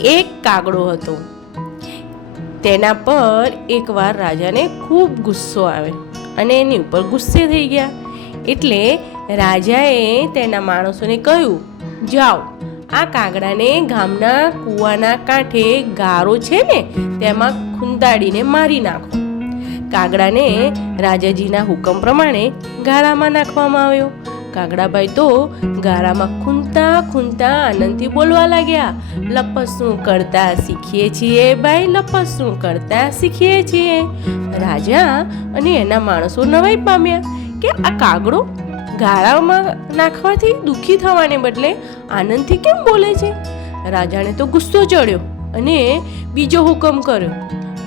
એક કાગડો હતો. તેના પર એકવાર રાજાને ખૂબ ગુસ્સો આવ્યો અને એની ઉપર ગુસ્સે થઈ ગયા. એટલે રાજાએ તેના માણસોને કહ્યું, જાઓ, આ કાગડાને ગામના કૂવાના કાંઠે ગારો છે ને, તેમાં ખૂંદાડીને મારી નાખો. કાગડાને રાજાજીના હુકમ પ્રમાણે ગાળામાં નાખવામાં આવ્યો. કાગડાભાઈ તો ગાળામાં ખૂંદતા ખૂંદતા આનંદથી બોલવા લાગ્યા. લપસું કરતા શીખીએ છીએ ભાઈ, લપસું કરતા શીખીએ છીએ. રાજા અને એના માણસો નવાઈ પામ્યા કે આ કાગડો ગાળામાં નાખવાથી દુઃખી થવાને બદલે આનંદથી કેમ બોલે છે? રાજાને તો ગુસ્સો ચડ્યો અને બીજો હુકમ કર્યો,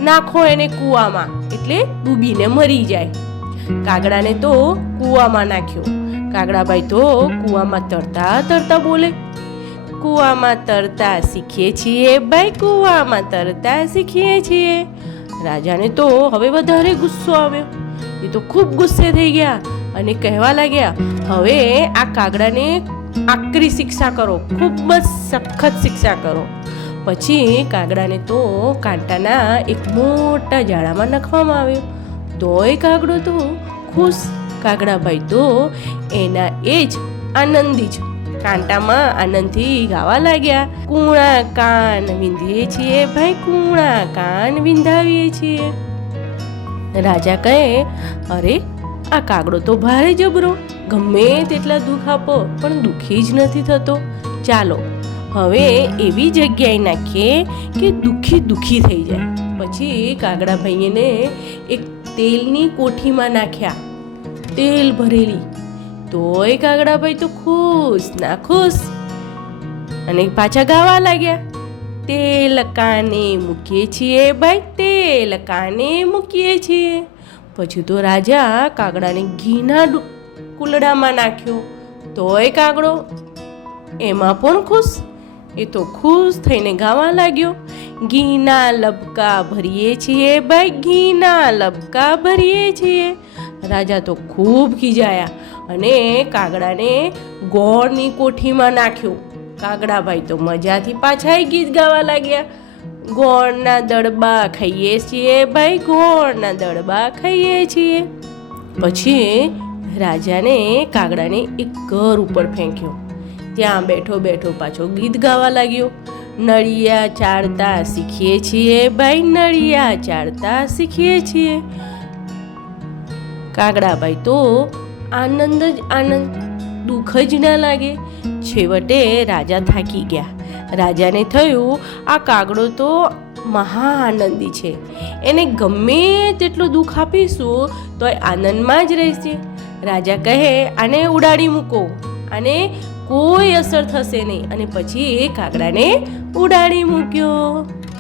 નાખો એને કૂવામાં, એટલે ડૂબીને મરી જાય. કાગડાને તો કૂવામાં નાખ્યો. કાગડાભાઈ તો કૂવામાં તરતા તરતા બોલે. કૂવામાં તરતા શીખીએ છીએ ભાઈ કૂવામાં તરતા શીખીએ છીએ. રાજાને તો હવે વધારે ગુસ્સો આવ્યો. એ તો ખૂબ ગુસ્સે થઈ ગયા અને કહેવા લાગ્યા, હવે આ કાગડાને આકરી શિક્ષા કરો, ખૂબ જ સખત શિક્ષા કરો. પછી કાગડાને તો કાંટાના એક મોટા જાળામાં નાખવામાં આવ્યો. તોય કાગડો તો ખુશ કાગડાભાઈ તો એના એ જ આનંદી જ. કાંટામાં આનંદથી ગાવા લાગ્યા. કૂણા કાન વિંધીએ છીએ, ભાઈ કૂણા કાન વિંધાવીએ છીએ. રાજા કહે, અરે, આ કાગડો તો ભારે જબરો. ગમે તેટલા દુઃખ આપો, પણ દુઃખી જ નથી થતો. ચાલો, હવે એવી જગ્યાએ નાખીએ કે દુઃખી દુઃખી થઈ જાય. પછી કાગડાભાઈને એક તેલની કોઠીમાં નાખ્યા. તેલ ભરેલી. તોય કાગડાભાઈ તો ખુશ, ના ખુશ. અને પાછા ગાવા લાગ્યા. તેલ કાને મૂકીએ છીએ ભાઈ, તેલ કાને મૂકીએ છીએ. પછી તો રાજા કાગડાને ઘીના કુલડામાં નાખ્યો. તોય કાગડો એમાં પણ ખુશ. એ તો ખુશ થઈને ગાવા લાગ્યો. ઘીના લબકા ભરીએ છીએ ભાઈ, ઘીના લબકા ભરીએ છીએ. રાજા તો ખૂબ ખીજાયા અને કાગડાને ગોળની કોઠીમાં નાખ્યો. કાગડાભાઈ તો મજાથી પાછા ગીત ગાવા લાગ્યા. ગોળના દડબા ખાઈએ છીએ ભાઈ, ગોળના દડબા ખાઈએ છીએ. પછી રાજાને કાગડાને એક ઘર ઉપર ફેંક્યો. ત્યાં બેઠો બેઠો પાછો ગીત ગાવા લાગ્યો. નળિયા ચાળતા શીખીએ છીએ ભાઈ, નળિયા ચાળતા શીખીએ છીએ. કાગડાભાઈ તો આનંદ જ આનંદ, દુઃખ જ ના લાગે. છેવટે રાજા થાકી ગયા. રાજાને થયું, આ કાગડો તો મહા આનંદી છે. એને ગમે તેટલું દુઃખ આપીશું તો એ આનંદમાં જ રહેશે. રાજા કહે, આને ઉડાડી મૂકો. આને કોઈ અસર થશે નહીં. અને પછી એ કાગડાને ઉડાડી મૂક્યો.